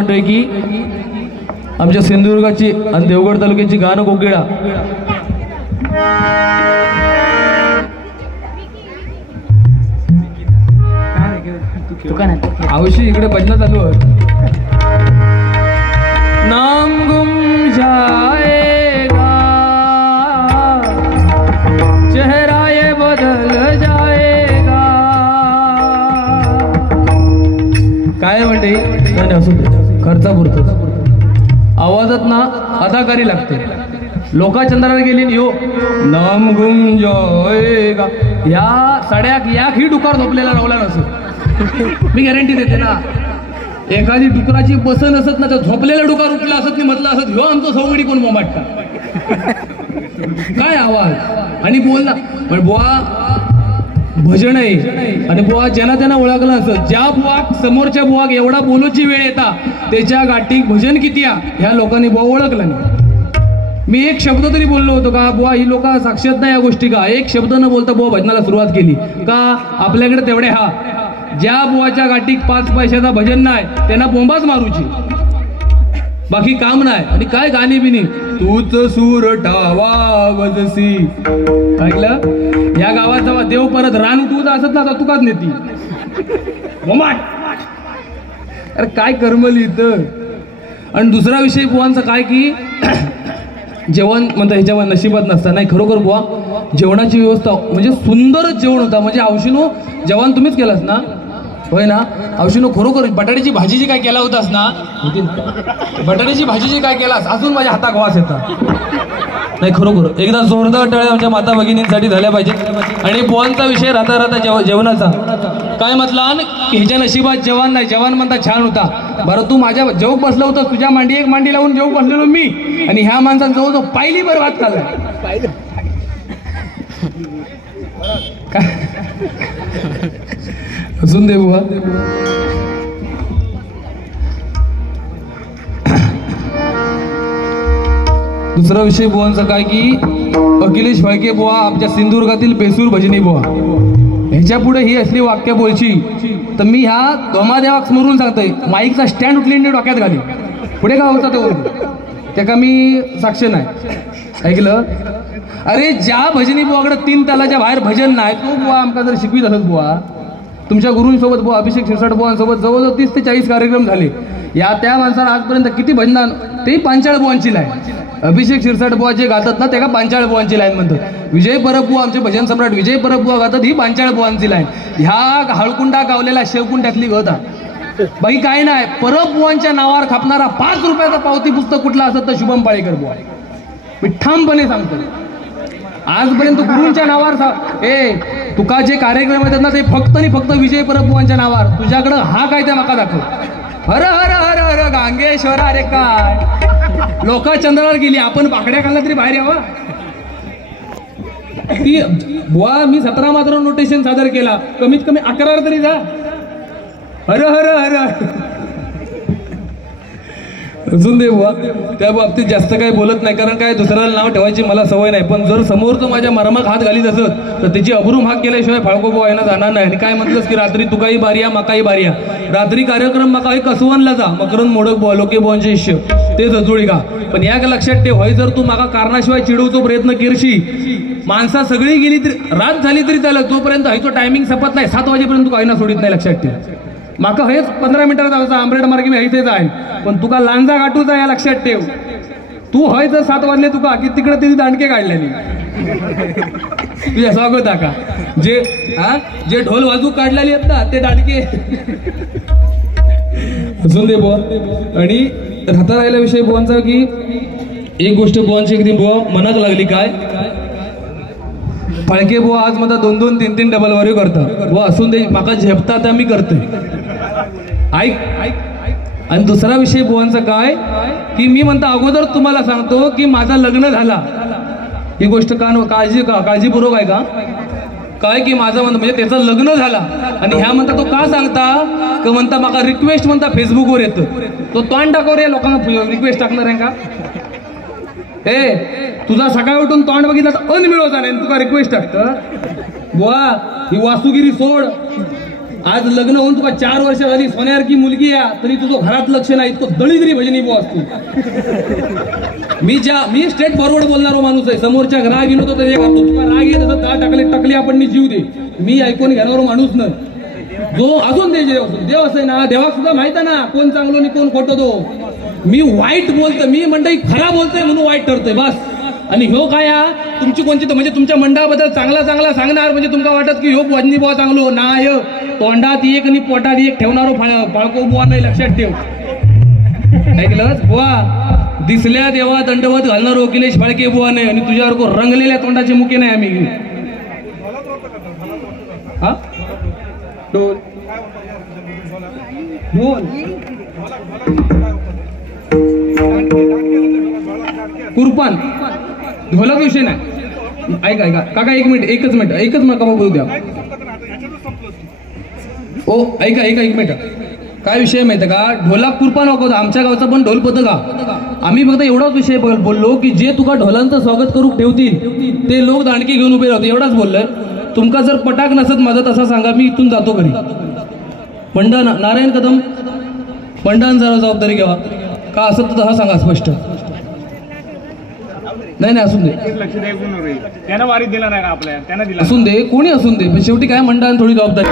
म्हणतोय की आमच्या सिंधुदुर्गाची आणि देवगड तालुक्याची गाणं कोकिळा आवश्यक इकडे भजन चालू आहे. नाम गुम जाएगा चेहरा ये बदल जाएगा. काय म्हणते नाही असू दे खर्चापुरतं आवाजात ना अदाकारी लागते. लोकाचंद्राला गेली यो नाम गुम जाएगा या सड्याक याक ही डुकार झोपलेला लावला नसत. मी गॅरंटी देते ना एखादी डुकराची बसन असत ना तर झोपलेला डुकार उठला असत की म्हटलं असत ह्यो आमचं सवगडी कोण बोंबाटता. काय आवाज आणि बोल ना पण बुवा भजन आहे आणि बुवा ज्यांना त्यांना ओळखलं असत. ज्या बुवाक समोरच्या बुवाक एवढा बोलूची वेळ येता त्याच्या गाठीक भजन किती ह्या लोकांनी बुवा ओळखलं नाही. मी एक शब्द तरी बोललो होतो का बुवा ही लोक साक्षात नाही या गोष्टी का. एक शब्द न बोलता बुवा भजनाला सुरुवात केली का आपल्याकडे तेवढे हा ज्या बुवाच्या गाठीक 5 पैशाचा भजन नाही त्यांना बोंबाच मारूची बाकी काम नाही. आणि काय गाणी बिनी तूच सूर टावावजसी ऐकलं या गावात जेव्हा देव परत रान उठवत असत ना तर तुकाच नेती बोंबाट. अरे काय कर्मली इथं. आणि दुसरा विषय बुवांचा काय की जेवण म्हणता ह्याच्यावर नशिबात नसतं नाही. खरोखर बुवा जेवणाची व्यवस्था म्हणजे सुंदरच जेवण होता. म्हणजे औषधो जेवण तुम्हीच केलास ना होय ना. औषधो खरोखर बटाट्याची भाजी जी काय केला होतास ना बटाट्याची भाजी जी काय केलास अजून माझ्या हातात वास येतात नाही. खरोखर एकदा जोरदार टाळ्या आमच्या माता भगिनींसाठी झाल्या पाहिजे. आणि बुवांचा विषय राहता राहता जेवणाचा काय म्हटला ह्याच्या नशिबात जेवण नाही. जेवण म्हणता छान होता. बरं तू माझ्या जेव बसलं होतं तुझ्या मांडी एक मांडी लावून जेव बसलेलो मी आणि ह्या माणसानं जवळ पाहिली बरं भात खाल्ला असून दे बुवा. दुसरा विषय बुवांचा काय की अखिलेश फाळके बुवा आमच्या सिंधुदुर्गातील बेसूर भजनी बुवा ह्याच्या पुढे ही असली वाक्य बोलची तर मी ह्या धोमादेवाक स्मरून सांगतोय. माईकचा स्टँड उठली डोक्यात घाली पुढे का होता तो त्या का मी साक्ष नाही ऐकलं. अरे ज्या भजनी बुवाकडे 3 तालाच्या बाहेर भजन नाही तो बुवा आमका जर शिकवीत असत बुवा तुमच्या गुरूंसोबत बुवा अभिषेक शिरसाट बुवांसोबत जवळजवळ 30 ते 40 कार्यक्रम झाले. या त्या माणसाला आजपर्यंत किती भजन ते 45 बुवांची लाईन. अभिषेक शिरसाट बुवा जे गातात ना त्या 45 बुवांची लाईन म्हणतात. विजय परब बुवा आमचे भजन सम्राट विजय परब बुवा गातात ही 45 बुवांची लाईन. ह्या हळकुंडा गावलेला शेवकुंड्यातली गता बाकी काय नाही. परब बुवांच्या नावावर खापणारा 5 रुपयाचा पावती पुस्तक कुठला असत तर शुभम पाळेकर बुवा. मी ठामपणे सांगतो आजपर्यंत गुरूंच्या नावावर तुका जे कार्यक्रम येतात ना ते फक्त आणि फक्त विजय परब बुवांच्या नावावर. तुझ्याकडं हा काय त्या माका दाखव. हर हर हर हर गांगेश्वर. अरे काय लोक चंद्रावर गेली आपण बाकड्या खाल्ला तरी बाहेर यावा. ती बुवा मी 17 मात्र नोटेशन सादर केला कमीत कमी 11 तरी जा. हर हर हर अजून दे बुवा. त्या बाबतीत जास्त काही बोलत नाही कारण काय दुसऱ्याला नाव ठेवायची मला सवय नाही. पण जर समोरचं माझ्या मरमाक हात घालीत असत तर त्याची अब्रू भाग केल्याशिवाय फाळको बुवा यांना जाणार नाही. आणि काय म्हटलंस की रात्री तुकाही बारिया मकाही बारिया रात्री कार्यक्रम मका कसवनला जा मकरंद मोडक बुवा लोके बुवांचे शिष्य ते जजुळी का. पण या लक्षात ठेव होय जर तू माका कारणाशिवाय चिडवतो प्रयत्न करशी माणसा सगळी गेली तरी रात झाली तरी चालत तोपर्यंत हायचो टायमिंग संपत नाही. 7 वाजेपर्यंत तू काही ना सोडित नाही. लक्षात ठेव माका हेच 15 मिनिटात जायचं आंबरेड मार्गे मी इथेच आहे पण तुका लांजा गाठूचा या लक्षात ठेव. तू हय जर 7 वाजले तुका की तिकडे तिथे दांडके काढलेली तुझ्या स्वागत का जे ढोल वाजू काढलेली आहेत ना ते दांडके असून दे बुवा. आणि राहता राहिला विषय बुवांचा की एक गोष्ट बुवांची एकदी बुवा मनात लागली काय फाळके बुवा आज मला 2-2, 3-3 डबल वारी करतात बुवा. असून दे माका झेपता त्या मी करतोय ऐक. आणि दुसरा विषय बुवांचा काय की मी म्हणता अगोदर तुम्हाला सांगतो की माझा लग्न झाला ही गोष्ट काळजीपूर्वक आहे का काय की माझं म्हणजे त्याचं लग्न झाला आणि ह्या म्हणता तो का सांगता का म्हणता माका रिक्वेस्ट म्हणता फेसबुकवर येतं तो तोंड टाकावर या लोकांना रिक्वेस्ट टाकणार आहे का. तुझा सकाळी उठून तोंड बघितला तर अनमिळवता नाही तुका रिक्वेस्ट टाकतं बुवा. ही वासुगिरी सोड आज लग्न होऊन तुका 4 वर्ष झाली, सोन्यासारखी मुलगी आहे, तरी तुझं घरात लक्ष नाही, इतकं दळीगिरी भजनी बुवा असतो. मी स्ट्रेट फॉरवर्ड बोलणारो माणूस आहे. समोरच्या राग गेलो तर तुका राग येत असं का टाकले आपण जीव दे, मी ऐकून घेणारो माणूस न जो अजून देव असे ना, देवाक सुद्धा माहित आहे ना कोण चांगलो आणि कोण खोटो. तो मी वाईट बोलतोय, मी म्हणतोय खरा बोलतोय म्हणून वाईट ठरतोय बस. आणि ह्यो काय तुमची कोणची म्हणजे तुमच्या मंडळाबद्दल चांगला सांगणार म्हणजे तुमका वाटत की ह्यो वजनी बुवा चांगलो नाय, तोंडात एक आणि पोटात एक ठेवणारो फाळको बुवा नाही, लक्षात ठेव. ऐकलंच बुवा, दिसल्या देवा दंडवत घालणारो अखिलेश फाळके बुवा नाही, आणि तुझ्यावर रंगलेल्या तोंडाचे मुके नाही आम्ही. हा ढोल ढोल कुरपान ढोलक विषय नाही. ऐका काका एकच मिनिट बोलू द्या. ओ ऐका एक मिनिट, काय विषय माहिती का, ढोलाक कुरपान वागवतो. आमच्या गावचा पण ढोल पथक का, आम्ही फक्त एवढाच विषय बोललो की जे तुका ढोलांचं स्वागत करून ठेवतील ते लोक दांडके घेऊन उभे राहतो, एवढाच बोललोय. तुमका जर पटाक नसत माझं तसा सांगा, मी इथून जातो घरी. मंडळ नारायण कदम मंडळान जरा जबाबदारी घ्यावा का असं तर तसा सांगा स्पष्ट. नाही असून दे, त्यानं वारीत दिला नाही का आपल्या, त्यानं दिला असून दे, कोणी असून दे, पण शेवटी काय मंडळाने थोडी जबाबदारी.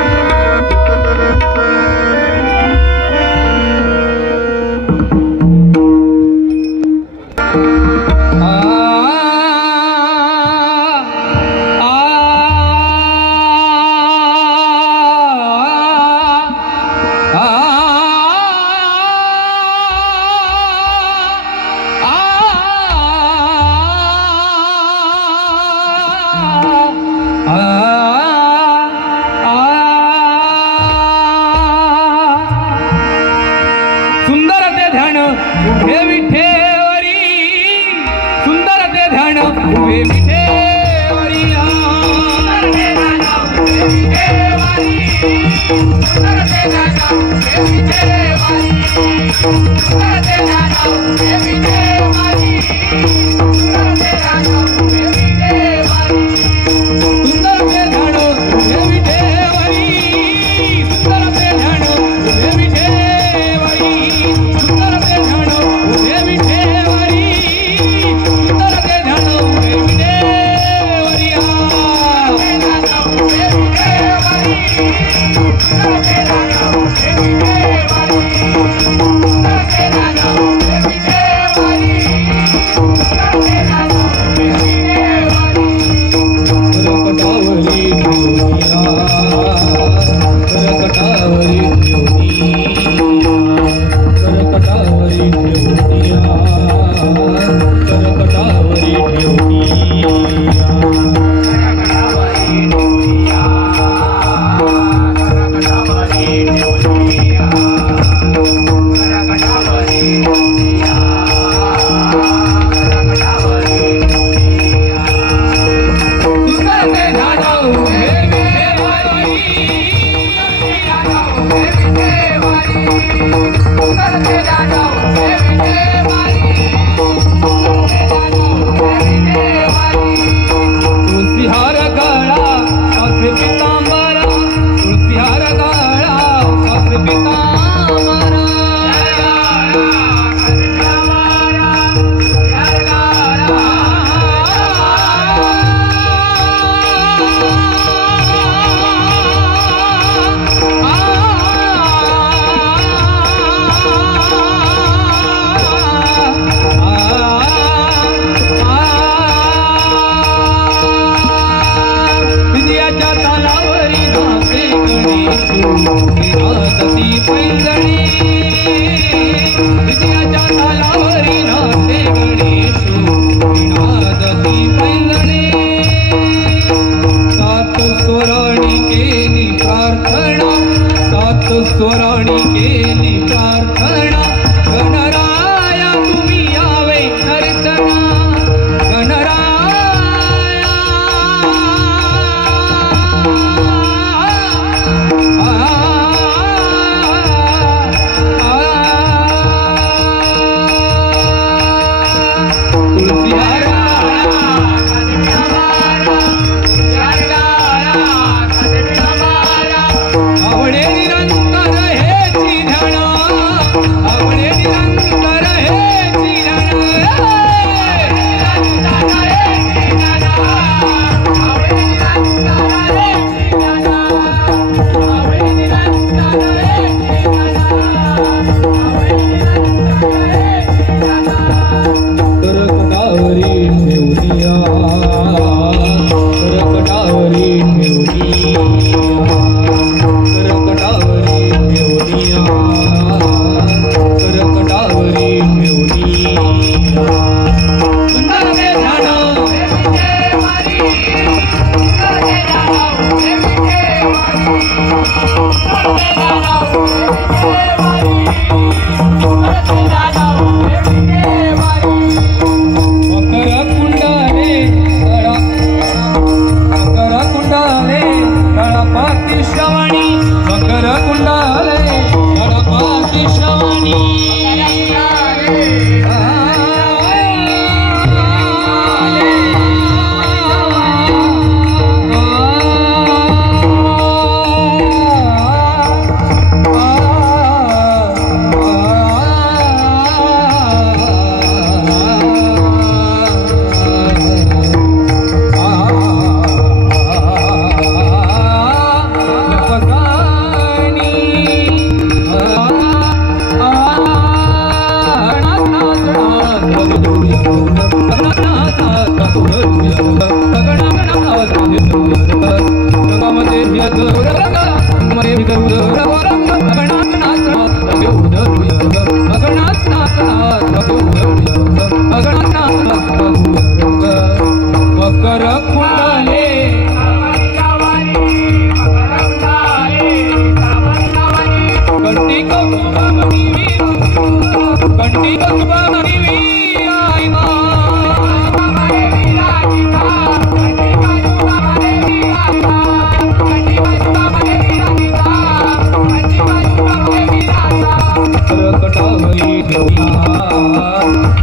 करकटावरी ठेवूया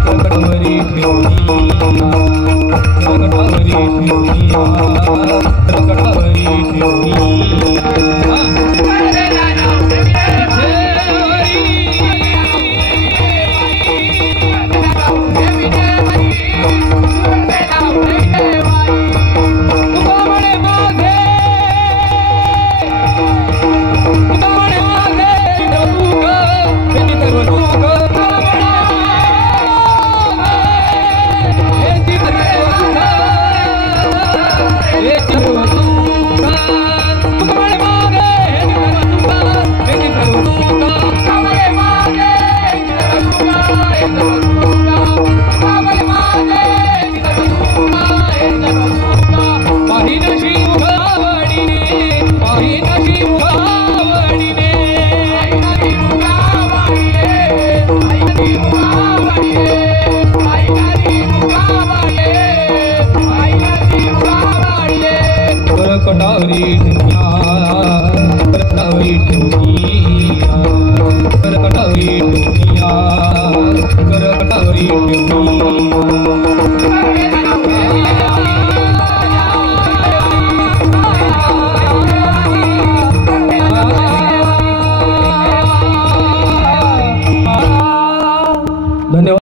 करकटावरी ठेवूया करकटावरी ठेवूया करकटावरी करकटावरी ठेवूया करकटावरी ठेवूया करकटावरी ठेवूया। धन्यवाद।